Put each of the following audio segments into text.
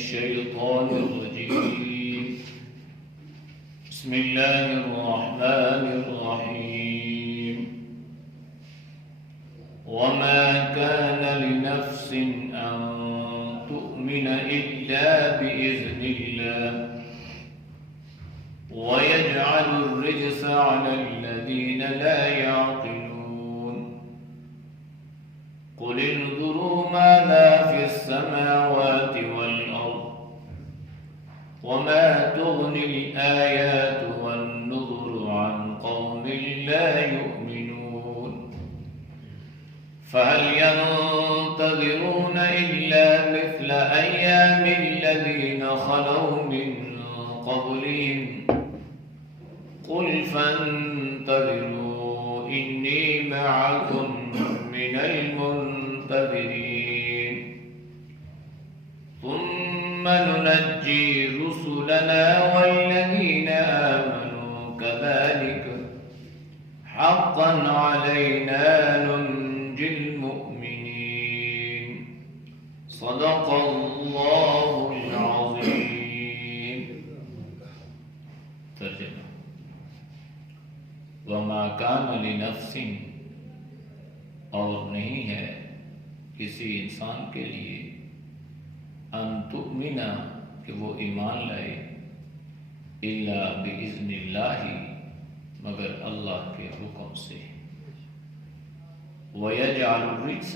الشيطان الرجيم بسم الله الرحمن الرحيم وما كان لنفس أن تؤمن إلا بإذن الله ويجعل الرجس على الذين لا يعقلون قل انظروا ماذا في السماوات والأرض وما تغني الآيات والنذر عن قوم لا يؤمنون فهل ينتظرون إلا مثل أيام الذين خلوا من قبلهم قل فانتظروا إني معكم من المنتظرين ثم ننجي رسلنا والذين آمنوا كذلك حقا علينا ننجي المؤمنين صدق الله العظيم. ترجمہ وما كان لنفس اور نہیں ہے کسی انسان کے لیے ان تؤمن کہ وہ ایمان لائے الا باذن اللہ مگر اللہ کے حکم سے ویجعل الرجس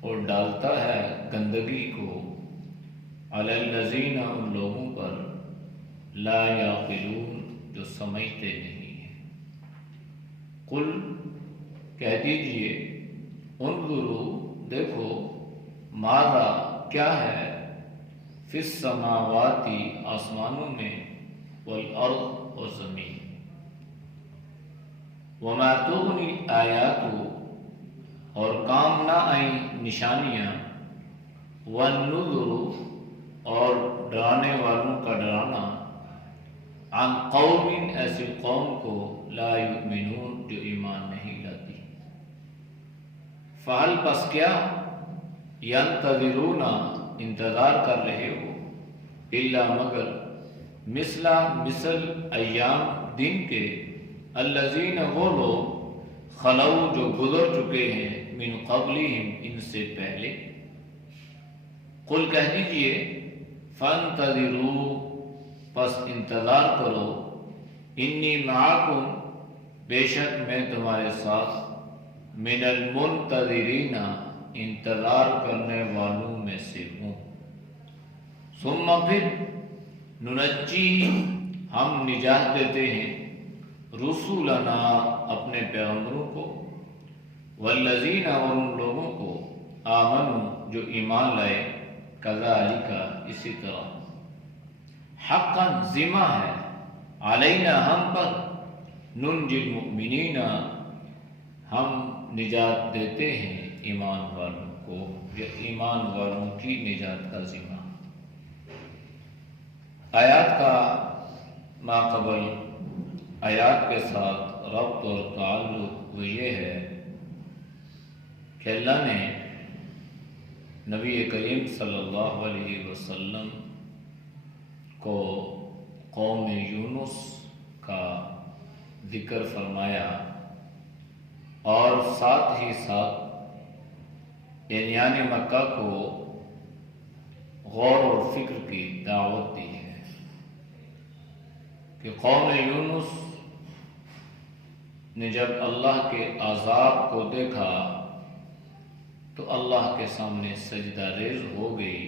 اور ڈالتا ہے گندگی کو علی الذین ان لوگوں پر لا یعقلون جو سمجھتے نہیں ہیں. قل کہہ دیجئے انظروا دیکھو ماذا کیا ہے فی السماوات آسمانوں میں والارض اور زمین وما تغنی آیات اور کام نہ آئیں نشانیاں والنذر اور ڈرانے والوں کا ڈرانا عن قوم ایسی قوم کو لا یؤمنون جو ایمان نہیں لاتی. فعل پس کیا ینتظرون انتظار کر رہے ہو الا مگر مثل ایام دن کے الذین وہ لوگ خلو جو گزر چکے ہیں من قبلہم ان سے پہلے. قل کہہ دیجئے فانتظروا پس انتظار کرو انی معکم بے شک میں تمہارے ساتھ من المنتظرین انتظار کرنے والوں میں سے ہوں. ثم پھر ننجی ہم نجات دیتے ہیں رسولنا اپنے پیغمبروں کو والذین اور ان لوگوں کو آمنوا جو ایمان لائے کذالک اسی طرح حقا ذمہ ہے علینا ہم پر ننجی المؤمنین ہم نجات دیتے ہیں ایمان والوں کو یا ایمان والوں کی نجات کا ذمہ. آیات کا ماقبل آیات کے ساتھ ربط اور تعلق وہ یہ ہے کہ اللہ نے نبی کریم صلی اللہ علیہ وسلم کو قوم یونس کا ذکر فرمایا اور ساتھ ہی ساتھ یعنی مکہ کو غور اور فکر کی دعوت دی ہے کہ قوم یونس نے جب اللہ کے عذاب کو دیکھا تو اللہ کے سامنے سجدہ ریز ہو گئی.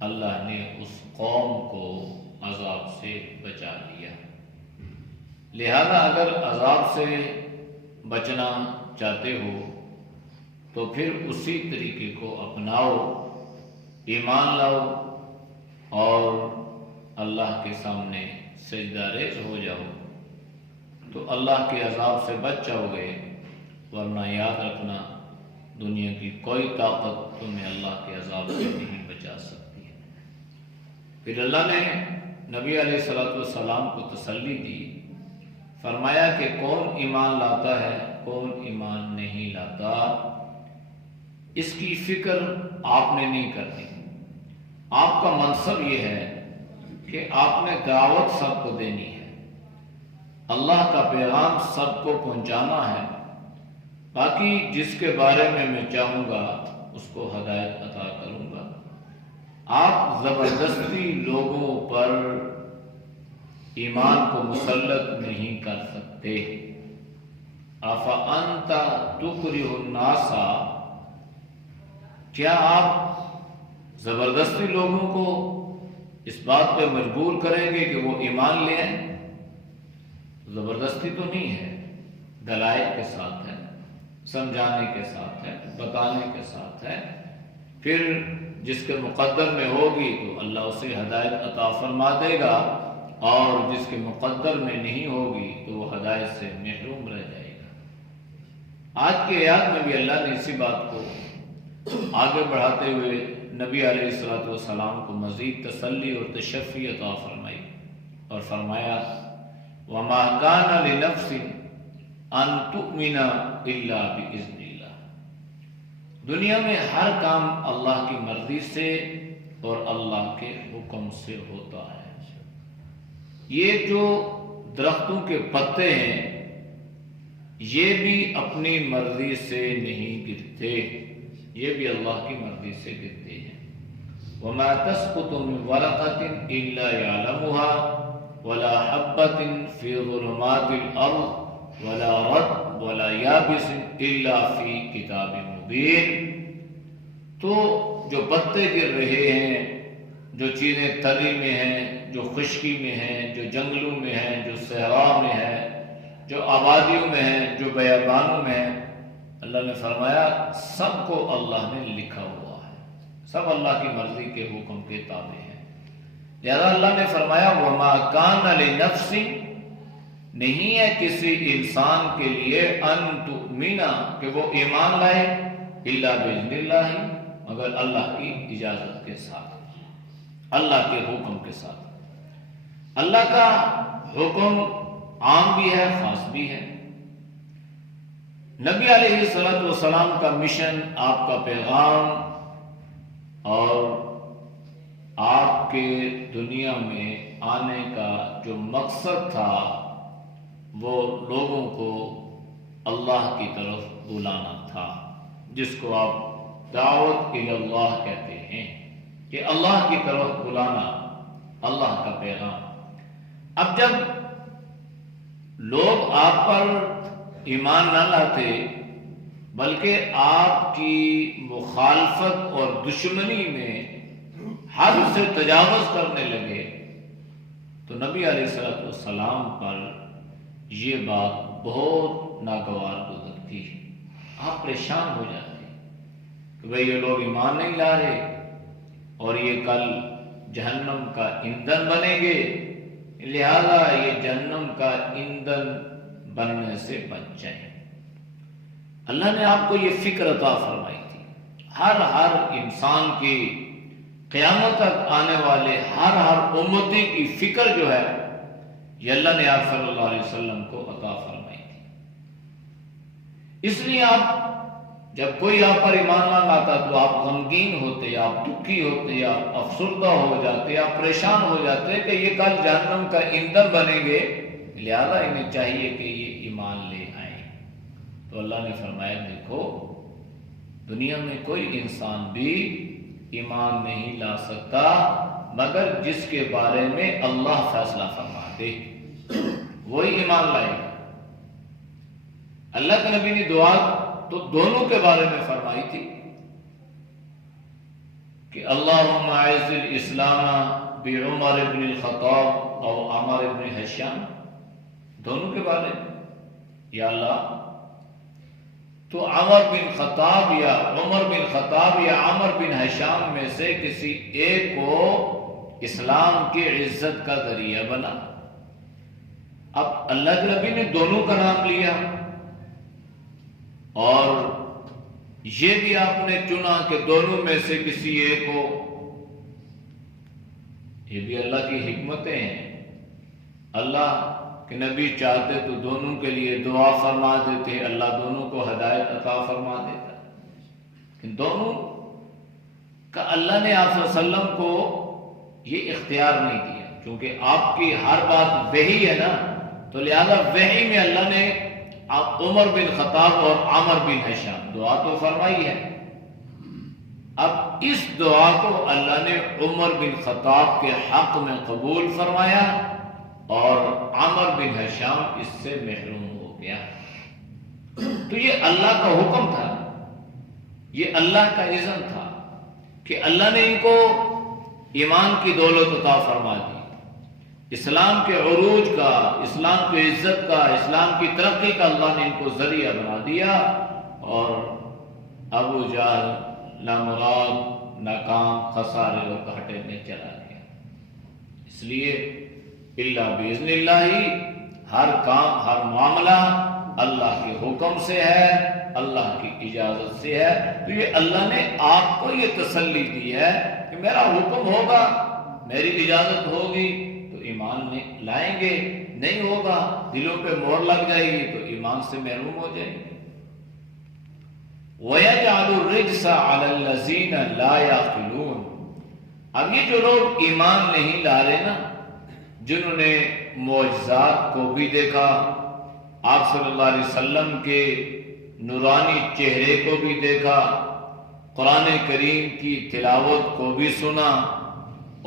اللہ نے اس قوم کو عذاب سے بچا لیا. لہذا اگر عذاب سے بچنا چاہتے ہو تو پھر اسی طریقے کو اپناؤ ایمان لاؤ اور اللہ کے سامنے سجدہ ریز ہو جاؤ تو اللہ کے عذاب سے بچ جاؤ گے. ورنہ یاد رکھنا دنیا کی کوئی طاقت تمہیں اللہ کے عذاب سے نہیں بچا سکتی. پھر اللہ نے نبی علیہ الصلوۃ والسلام کو تسلی دی فرمایا کہ کون ایمان لاتا ہے کون ایمان نہیں لاتا، اس کی فکر آپ نے نہیں کرنی، آپ کا منصب یہ ہے کہ آپ نے دعوت سب کو دینی ہے، اللہ کا پیغام سب کو پہنچانا ہے، باقی جس کے بارے میں چاہوں گا اس کو ہدایت عطا کروں گا۔ آپ زبردستی لوگوں پر ایمان کو مسلط نہیں کر سکتے۔ افانت تکرہ الناس، کیا آپ زبردستی لوگوں کو اس بات پہ مجبور کریں گے کہ وہ ایمان لے آئیں؟ زبردستی تو نہیں ہے، دلائل کے ساتھ ہے، سمجھانے کے ساتھ ہے، بتانے کے ساتھ ہے۔ پھر جس کے مقدر میں ہوگی تو اللہ اسے ہدایت عطا فرما دے گا، اور جس کے مقدر میں نہیں ہوگی تو وہ ہدایت سے محروم رہ جائے گا۔ آج کے آیات میں بھی اللہ نے اسی بات کو آگے بڑھاتے ہوئے نبی علیہ الصلوۃ والسلام کو مزید تسلی اور تشفی عطا فرمائی اور فرمایا وَمَا كَانَ لِنَفْسٍ أَن تُؤْمِنَ إِلَّا بِإِذْنِ اللَّهِ، دنیا میں ہر کام اللہ کی مرضی سے اور اللہ کے حکم سے ہوتا ہے۔ یہ جو درختوں کے پتے ہیں یہ بھی اپنی مرضی سے نہیں گرتے، یہ بھی اللہ کی مرضی سے گرتے ہیں۔ وَمَا تَسْقُطُ مِنْ وَرَقَةٍ إِلَّا يَعْلَمُهَا وَلَا حَبَّةٍ فِي ظُلُمَاتِ الْأَرْضِ وَلَا رَطْبٍ وَلَا يَابِسٍ إِلَّا فِي كِتَابٍ مُبِينٍ، تو جو پتے گر رہے ہیں، جو چیزیں تری میں ہیں، جو خشکی میں ہیں، جو جنگلوں میں ہیں، جو صحرا میں ہیں، جو آبادیوں میں ہیں، جو بیابانوں میں ہیں، اللہ نے فرمایا سب کو اللہ نے لکھا ہوا ہے، سب اللہ کی مرضی کے حکم کے تابع ہیں۔ لہذا اللہ نے فرمایا وَمَا كَانَ لِنَفْسٍ، نہیں ہے کسی انسان کے لیے ان تؤمن، کہ وہ ایمان لائے، الا باذن اللہ، مگر اللہ کی اجازت کے ساتھ، اللہ کے حکم کے ساتھ۔ اللہ کا حکم عام بھی ہے، خاص بھی ہے۔ نبی علیہ الصلوۃ والسلام کا مشن، آپ کا پیغام اور آپ کے دنیا میں آنے کا جو مقصد تھا وہ لوگوں کو اللہ کی طرف بلانا تھا، جس کو آپ دعوت الی اللہ کہتے ہیں، کہ اللہ کی طرف بلانا، اللہ کا پیغام۔ اب جب لوگ آپ پر ایمان نہ لاتے بلکہ آپ کی مخالفت اور دشمنی میں حد سے تجاوز کرنے لگے تو نبی علیہ الصلوۃ والسلام پر یہ بات بہت ناگوار گزرتی، آپ پریشان ہو جاتے کہ بھئی یہ لوگ ایمان نہیں لا رہے اور یہ کل جہنم کا ایندھن بنیں گے، لہذا یہ جہنم کا ایندھن بننے سے بچ جائیں۔ اللہ نے آپ کو یہ فکر عطا فرمائی تھی، ہر انسان کی قیامت تک آنے والے ہر امتی کی فکر جو ہے یہ اللہ نے آپ صلی اللہ علیہ وسلم کو عطا فرمائی تھی۔ اس لیے آپ جب کوئی آپ پر ایمان نہ لاتا تو آپ غمگین ہوتے، آپ دکھی ہوتے، آپ افسردہ ہو جاتے، آپ پریشان ہو جاتے کہ یہ کل جہنم کا ایندھن بنیں گے، لہذا انہیں چاہیے کہ یہ ایمان لے آئیں۔ تو اللہ نے فرمایا دیکھو دنیا میں کوئی انسان بھی ایمان نہیں لا سکتا مگر جس کے بارے میں اللہ فیصلہ فرما دے وہی ایمان لائے گا۔ اللہ کے نبی نے دعا تو دونوں کے بارے میں فرمائی تھی کہ اللہم اعز الاسلام بعمر بن الخطاب اور عمر بن حشام، دونوں کے بارے میں، یا اللہ تو عمر بن خطاب یا عمر بن خطاب یا عمر بن حشام میں سے کسی ایک کو اسلام کی عزت کا ذریعہ بنا۔ اب اللہ کے نبی نے دونوں کا نام لیا اور یہ بھی آپ نے چنا کہ دونوں میں سے کسی ایک کو، یہ بھی اللہ کی حکمتیں ہیں۔ اللہ کہ نبی چاہتے تو دونوں کے لیے دعا فرما دیتے، اللہ دونوں کو ہدایت عطا فرما دیتا، لیکن دونوں کہ اللہ نے آپ صلی اللہ علیہ وسلم کو یہ اختیار نہیں دیا، کیونکہ آپ کی ہر بات وحی ہے نا، تو لہذا وحی میں اللہ نے عمر بن خطاب اور عامر بن ہشام دعا تو فرمائی ہے۔ اب اس دعا کو اللہ نے عمر بن خطاب کے حق میں قبول فرمایا اور عامر بن ہشام اس سے محروم ہو گیا۔ تو یہ اللہ کا حکم تھا، یہ اللہ کا اذن تھا کہ اللہ نے ان کو ایمان کی دولت عطا فرما دی، اسلام کے عروج کا، اسلام کی عزت کا، اسلام کی ترقی کا اللہ نے ان کو ذریعہ بنا دیا، اور ابو جہل نامراد، ناکام، خسارے اور گھاٹے میں چلا گیا۔ اس لیے اللہ باذن اللہ ہی ہر کام، ہر معاملہ اللہ کے حکم سے ہے، اللہ کی اجازت سے ہے۔ تو یہ اللہ نے آپ کو یہ تسلی دی ہے کہ میرا حکم ہوگا، میری اجازت ہوگی تو ایمان میں لائیں گے، نہیں ہوگا، دلوں پہ مہر لگ جائے گی تو ایمان سے محروم ہو جائیں گے۔ وَيَجْعَلُ الرِّجْسَ عَلَى الَّذِينَ لَا يَعْقِلُونَ۔ اب یہ جو لوگ ایمان نہیں لا رہے نا، جنہوں نے معجزات کو بھی دیکھا، آپ صلی اللہ علیہ وسلم کے نورانی چہرے کو بھی دیکھا، قرآن کریم کی تلاوت کو بھی سنا،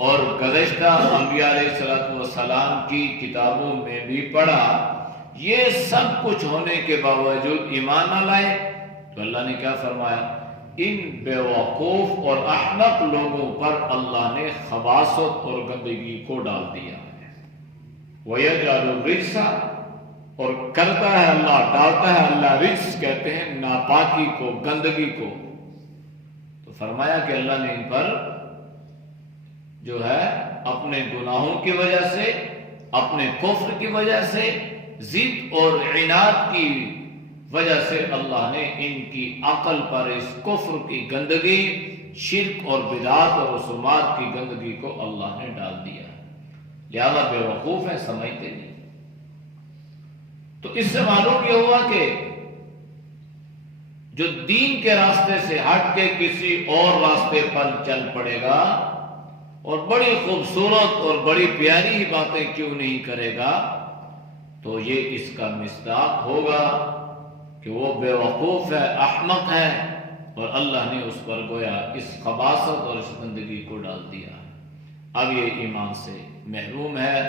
اور گزشتہ انبیاء علیہ السلام کی کتابوں میں بھی پڑھا، یہ سب کچھ ہونے کے باوجود ایمان نہ لائے، تو اللہ نے کیا فرمایا؟ ان بے وقوف اور احمق لوگوں پر اللہ نے خباثت اور گندگی کو ڈال دیا ہے۔ وَيَجْعَلُ الرِّجْسَ، اور کرتا ہے اللہ، ڈالتا ہے اللہ، رجس کہتے ہیں ناپاکی کو، گندگی کو۔ تو فرمایا کہ اللہ نے ان پر جو ہے اپنے گناہوں کی وجہ سے، اپنے کفر کی وجہ سے، ضد اور عناد کی وجہ سے اللہ نے ان کی عقل پر اس کفر کی گندگی، شرک اور بدعات اور رسومات کی گندگی کو اللہ نے ڈال دیا، لہذا بے وقوف ہیں، سمجھتے نہیں۔ تو اس سے معلوم یہ ہوا کہ جو دین کے راستے سے ہٹ کے کسی اور راستے پر چل پڑے گا اور بڑی خوبصورت اور بڑی پیاری ہی باتیں کیوں نہیں کرے گا، تو یہ اس کا مصداق ہوگا کہ وہ بے وقوف ہے، احمق ہے، اور اللہ نے اس پر گویا اس خباثت اور اس گندگی کو ڈال دیا۔ اب یہ ایمان سے محروم ہے،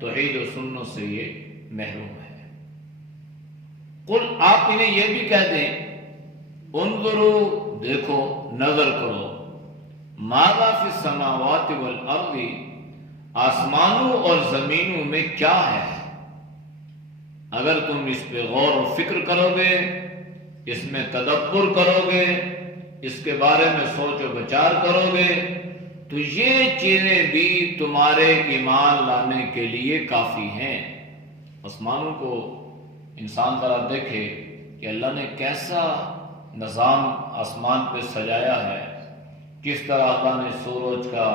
توحید و سنت سے یہ محروم ہے۔ قل، آپ انہیں یہ بھی کہہ دیں، انظروا، دیکھو، نظر کرو، ماذا فی السماوات والارض، آسمانوں اور زمینوں میں کیا ہے۔ اگر تم اس پہ غور و فکر کرو گے، اس میں تدبر کرو گے، اس کے بارے میں سوچ و بچار کرو گے، تو یہ چیزیں بھی تمہارے ایمان لانے کے لیے کافی ہیں۔ آسمانوں کو انسان ذرا دیکھے کہ اللہ نے کیسا نظام آسمان پہ سجایا ہے، کس طرح اللہ نے سورج کا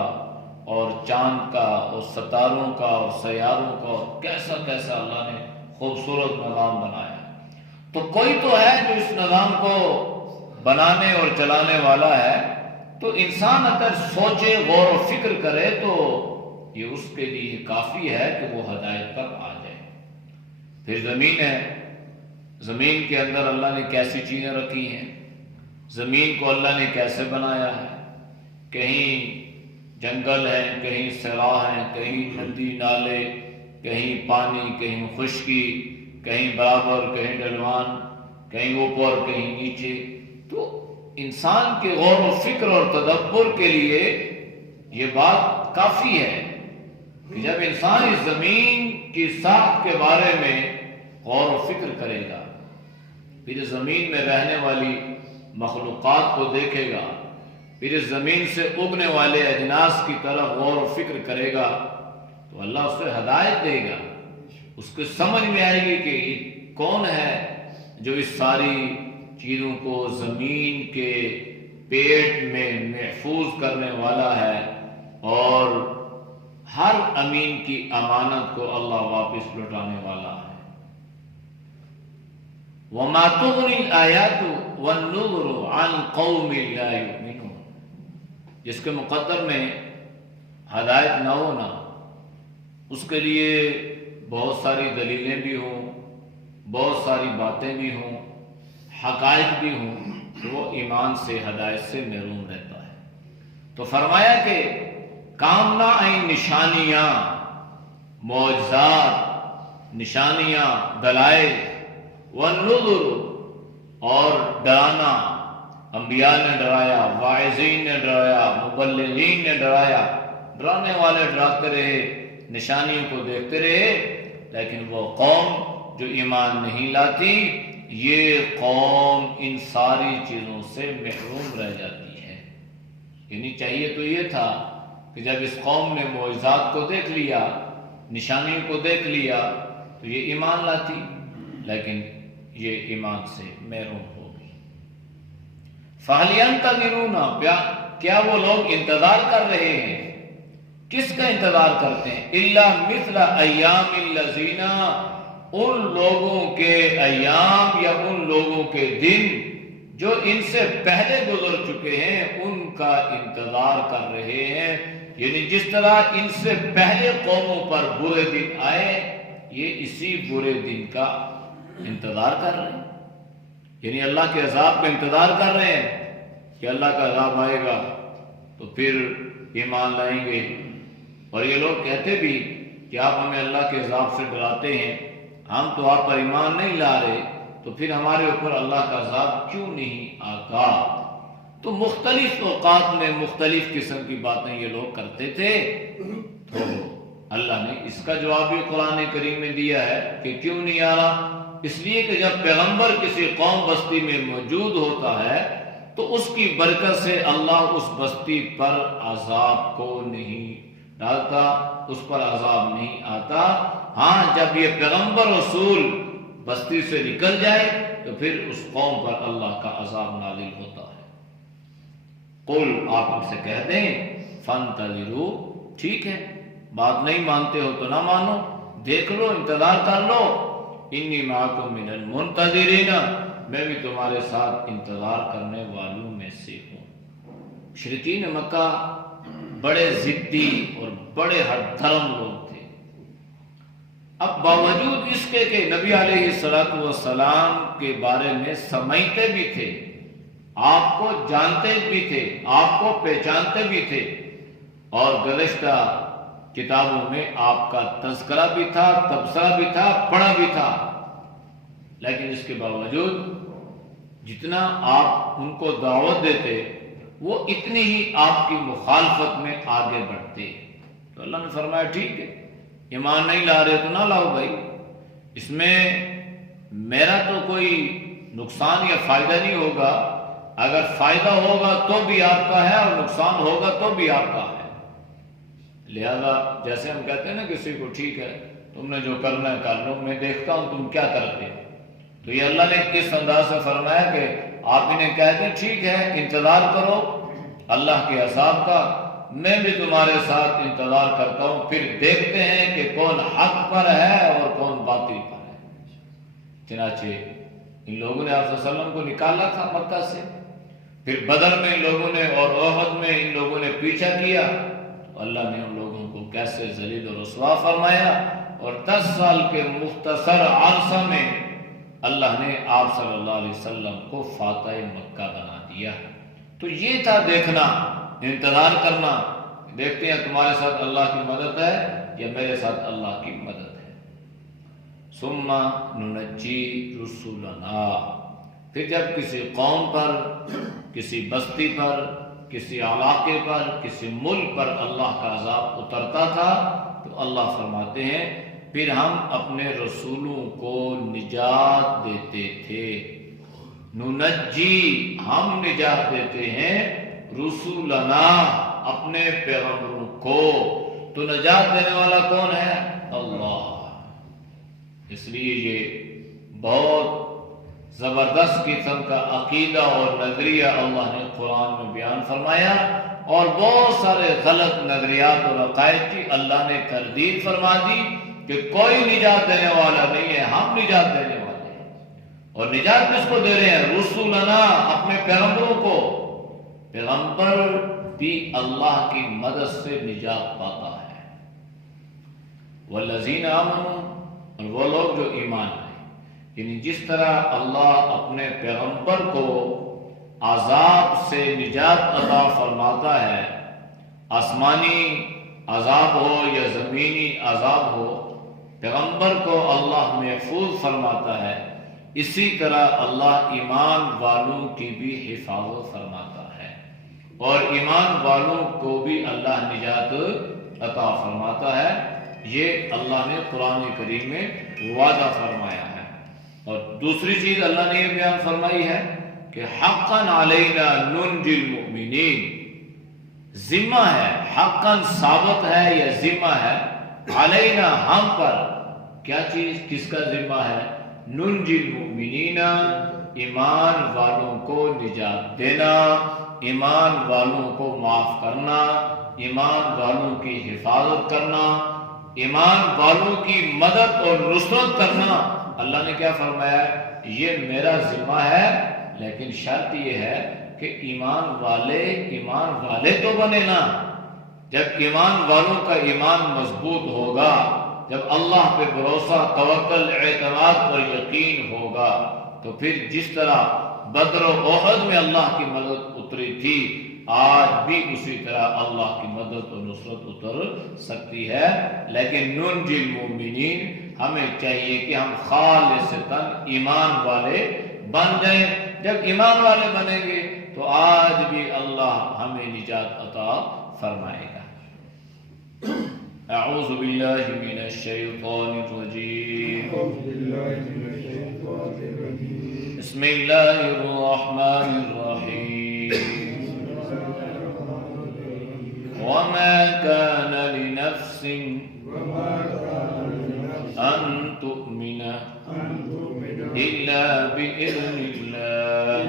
اور چاند کا اور ستاروں کا اور سیاروں کا، اور کیسا کیسا اللہ نے خوبصورت نظام بنایا۔ تو کوئی تو ہے جو اس نظام کو بنانے اور چلانے والا ہے، تو انسان اگر سوچے، غور و فکر کرے، تو یہ اس کے لیے کافی ہے کہ وہ ہدایت پر آ جائے۔ پھر زمین ہے، زمین کے اندر اللہ نے کیسی چیزیں رکھی ہیں، زمین کو اللہ نے کیسے بنایا ہے، کہیں جنگل ہے، کہیں صحرا ہے، کہیں ندی نالے، کہیں پانی، کہیں خشکی، کہیں برابر، کہیں ڈھلوان، کہیں اوپر، کہیں نیچے۔ تو انسان کے غور و فکر اور تدبر کے لیے یہ بات کافی ہے کہ جب انسان اس زمین کی ساخت کے بارے میں غور و فکر کرے گا، پھر زمین میں رہنے والی مخلوقات کو دیکھے گا، پھر اس زمین سے اگنے والے اجناس کی طرف غور و فکر کرے گا، تو اللہ اس سے ہدایت دے گا، اس کو سمجھ میں آئے گی کہ یہ کون ہے جو اس ساری چیزوں کو زمین کے پیٹ میں محفوظ کرنے والا ہے، اور ہر امین کی امانت کو اللہ واپس لوٹانے والا ہے۔ وَمَا تُغْنِي الْآيَاتُ وَالنُّذُرُ عَنْ قَوْمٍ لَا يُؤْمِنُونَ۔ جس کے مقدر میں ہدایت نہ ہونا، اس کے لیے بہت ساری دلیلیں بھی ہوں، بہت ساری باتیں بھی ہوں، حقائق بھی ہوں، تو وہ ایمان سے، ہدایت سے محروم رہتا ہے۔ تو فرمایا کہ کام نہ آئیں نشانیاں، معجزات، نشانیاں، دلائل، والنذر، اور ڈرانا، انبیاء نے ڈرایا، واعظین نے ڈرایا، مبلغین نے ڈرایا، ڈرانے والے ڈراتے رہے، نشانیوں کو دیکھتے رہے، لیکن وہ قوم جو ایمان نہیں لاتی، یہ قوم ان ساری چیزوں سے محروم رہ جاتی ہے۔ یعنی چاہیے تو یہ تھا کہ جب اس قوم نے معجزات کو دیکھ لیا، نشانیوں کو دیکھ لیا، تو یہ ایمان لاتی، لیکن یہ ایمان سے محروم ہو گئی۔ فَهَلْ يَنْتَظِرُونَ، کیا وہ لوگ انتظار کر رہے ہیں؟ کس کا انتظار کرتے ہیں؟ إِلَّا مِثْلَ أَيَّامِ الَّذِينَ، ان لوگوں کے ایام یا ان لوگوں کے دن جو ان سے پہلے گزر چکے ہیں، ان کا انتظار کر رہے ہیں۔ یعنی جس طرح ان سے پہلے قوموں پر برے دن آئے، یہ اسی برے دن کا انتظار کر رہے ہیں۔ یعنی اللہ کے عذاب کا انتظار کر رہے ہیں کہ اللہ کا عذاب آئے گا تو پھر ایمان لائیں گے۔ اور یہ لوگ کہتے بھی کہ آپ ہمیں اللہ کے عذاب سے ڈراتے ہیں، ہم تو آپ پر ایمان نہیں لا رہے، تو پھر ہمارے اوپر اللہ کا عذاب کیوں نہیں آتا؟ تو مختلف اوقات میں مختلف قسم کی باتیں یہ لوگ کرتے تھے۔ تو اللہ نے اس کا جواب بھی قرآن کریم میں دیا ہے کہ کیوں نہیں آ رہا؟ اس لیے کہ جب پیغمبر کسی قوم بستی میں موجود ہوتا ہے تو اس کی برکت سے اللہ اس بستی پر عذاب کو نہیں ڈالتا، اس پر عذاب نہیں آتا۔ ہاں، جب یہ پیغمبر رسول بستی سے نکل جائے تو پھر اس قوم پر اللہ کا عذاب نازل ہوتا ہے۔ قل، آپ ان سے کہہ دیں، فانتظروا، ٹھیک ہے، بات نہیں مانتے ہو تو نہ مانو، دیکھ لو، انتظار کر لو، انی معکم من المنتظرین، میں بھی تمہارے ساتھ انتظار کرنے والوں میں سے ہوں۔ مشرکین مکہ بڑے ضدی اور بڑے ہٹ دھرم لوگ تھے۔ اب باوجود اس کے کہ نبی علیہ السلام کے بارے میں سمجھتے بھی تھے، آپ کو جانتے بھی تھے، آپ کو پہچانتے بھی تھے، اور گزشتہ کتابوں میں آپ کا تذکرہ بھی تھا، تبصرہ بھی تھا، پڑھا بھی تھا، لیکن اس کے باوجود جتنا آپ ان کو دعوت دیتے وہ اتنی ہی آپ کی مخالفت میں آگے بڑھتے۔ تو اللہ نے فرمایا ٹھیک ہے، ایمان نہیں لا رہے تو نہ لاؤ بھائی، اس میں میرا تو کوئی نقصان یا فائدہ نہیں ہوگا، اگر فائدہ ہوگا تو بھی آپ کا ہے اور نقصان ہوگا تو بھی آپ کا ہے۔ لہذا جیسے ہم کہتے ہیں نا کسی کو، ٹھیک ہے تم نے جو کرنا ہے کر لو، میں دیکھتا ہوں تم کیا کرتے ہو، تو یہ اللہ نے کس انداز سے فرمایا کہ آپ انہیں کہہ دیں ٹھیک ہے انتظار کرو اللہ کے عذاب کا، میں بھی تمہارے ساتھ انتظار کرتا ہوں، پھر دیکھتے ہیں کہ کون حق پر ہے اور کون باطل پر ہے۔ چنانچہ ان لوگوں نے آپ صلی اللہ علیہ وسلم کو نکالا تھا مکہ سے، پھر بدر میں ان لوگوں نے اور احد میں ان لوگوں نے پیچھا کیا، تو اللہ نے ان لوگوں کو کیسے ذلیل و رسوا فرمایا، اور 10 سال کے مختصر عرصہ میں اللہ نے آپ صلی اللہ علیہ وسلم کو فاتح مکہ بنا دیا۔ تو یہ تھا دیکھنا، انتظار کرنا، دیکھتے ہیں تمہارے ساتھ اللہ کی مدد ہے یا میرے ساتھ اللہ کی مدد ہے۔ ثم ننجی رسولنا، پھر جب کسی قوم پر، کسی بستی پر، کسی علاقے پر، کسی ملک پر اللہ کا عذاب اترتا تھا تو اللہ فرماتے ہیں پھر ہم اپنے رسولوں کو نجات دیتے تھے۔ ننجی، ہم نجات دیتے ہیں، رسولنا، اپنے پیغمبروں کو۔ تو نجات دینے والا کون ہے؟ اللہ۔ اس لیے یہ بہت زبردست قسم کا عقیدہ اور نظریہ اللہ نے قرآن میں بیان فرمایا، اور بہت سارے غلط نظریات اور عقائد کی اللہ نے تردید فرما دی کہ کوئی نجات دینے والا نہیں ہے، ہم نجات دینے والے ہیں۔ اور نجات کس کو دے رہے ہیں؟ رسولنا، اپنے پیغمبروں کو۔ پیغمبر بھی اللہ کی مدد سے نجات پاتا ہے۔ والذین آمنوا، اور وہ لوگ جو ایمان لائے، یعنی جس طرح اللہ اپنے پیغمبر کو عذاب سے نجات عطا فرماتا ہے، آسمانی عذاب ہو یا زمینی عذاب ہو، پیغمبر کو اللہ محفوظ فرماتا ہے، اسی طرح اللہ ایمان والوں کی بھی حفاظت فرماتا ہے، اور ایمان والوں کو بھی اللہ نجات عطا فرماتا ہے۔ یہ اللہ نے قرآن کریم میں وعدہ فرمایا ہے۔ اور دوسری چیز اللہ نے یہ بیان فرمائی ہے کہ حقاً علینا ننجی المؤمنین، ذمہ ہے، حقاً ثابت ہے یا ذمہ ہے، علینا ہم پر، کیا چیز، کس کا ذمہ ہے؟ ننجی المؤمنین، ایمان والوں کو نجات دینا، ایمان والوں کو معاف کرنا، ایمان والوں کی حفاظت کرنا، ایمان والوں کی مدد اور نصرت کرنا۔ اللہ نے کیا فرمایا ہے؟ یہ میرا ذمہ ہے، لیکن شرط یہ ہے کہ ایمان والے تو بنے نا۔ جب ایمان والوں کا ایمان مضبوط ہوگا، جب اللہ پہ بھروسہ، توکل، اعتماد اور یقین ہوگا، تو پھر جس طرح بدر و احد میں اللہ کی مدد اتری تھی، آج بھی اسی طرح اللہ کی مدد اور نصرت اتر سکتی ہے۔ لیکن ننجی المؤمنین، ہمیں چاہیے کہ ہم خالصتاً ایمان والے بن جائیں۔ جب ایمان والے بنیں گے تو آج بھی اللہ ہمیں نجات عطا فرمائے گا۔ اعوذ باللہ من الشیطان الرجیم، بسم اللہ الرحمن الرحیم، وما كان لنفس أن تؤمن إلا بإذن الله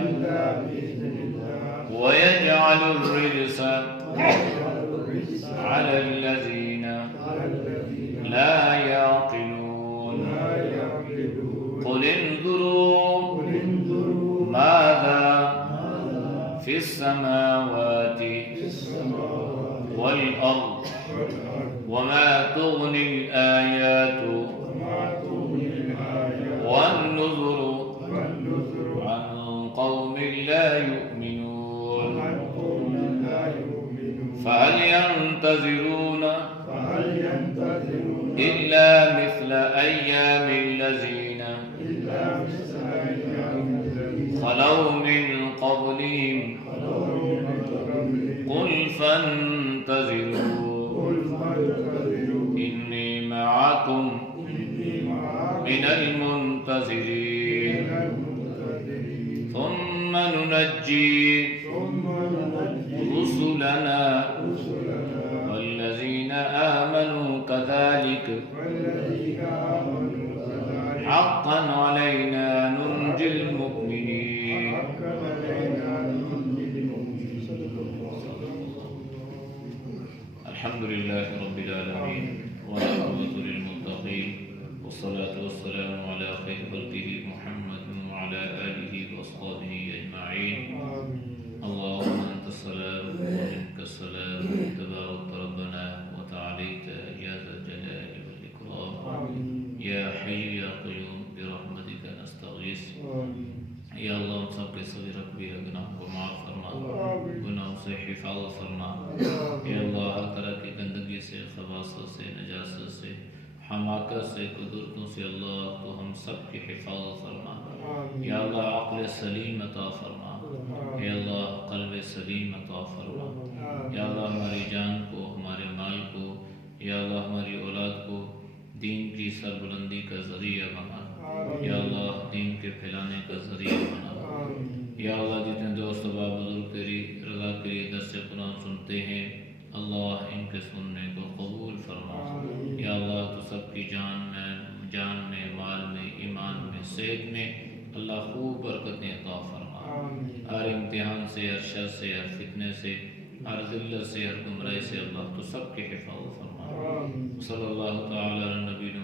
ويجعل الرجس على الذين لا يعقلون قل انظروا ماذا في السماوات والأرض وما تغني الآيات والنذر عن قوم لا يؤمنون فهل ينتظرون إلا مثل أيام الذين خلوا من قبلهم قل فانتظروا إني معكم من المنتظرين ثم ننجي رسلنا والذين آمنوا كذلك حقا علينا ننجي المؤمنين۔ الحمد لله رب العالمين والعاقبة للمتقين والصلاة والسلام على خير خلقه محمد وعلى آله وأصحابه أجمعين۔ اللهم أنت السلام ومنك السلام، تبارك ربنا وتعاليت يا ذا الجلال والإكرام، يا حي يا قيوم برحمتك نستغيث۔ یا اللہ ہم سب کے صغیرہ کبیرہ گناہوں کو معاف فرما، گناہوں سے حفاظت فرما۔ یا اللہ ہر طرح کی گندگی سے، خباثت سے، نجاست سے، حماقت سے، قدرتوں سے اللہ تو ہم سب کی حفاظت فرما۔ یا اللہ عقل سلیم عطا فرما، یا اللہ قلب سلیم عطا فرما۔ یا اللہ ہماری جان کو، ہمارے مال کو، یا اللہ ہماری اولاد کو دین کی سربلندی کا ذریعہ بنا۔ یا اللہ دین کے پھیلانے کا ذریعہ بنا۔ یا اللہ جتنے دوست و بزرگ تیری رضا کے لیے درس قرآن سنتے ہیں، اللہ ان کے سننے کو قبول فرما۔ یا اللہ تو سب کی جان میں، مال میں، ایمان میں، صحت میں اللہ خوب برکتیں عطا فرما۔ ہر امتحان سے، ہر شر سے، ہر فتنے سے، ہر ذلت سے، ہر گمراہی سے اللہ تو سب کی حفاظت فرما۔ صلی اللہ تعالی علی نبینا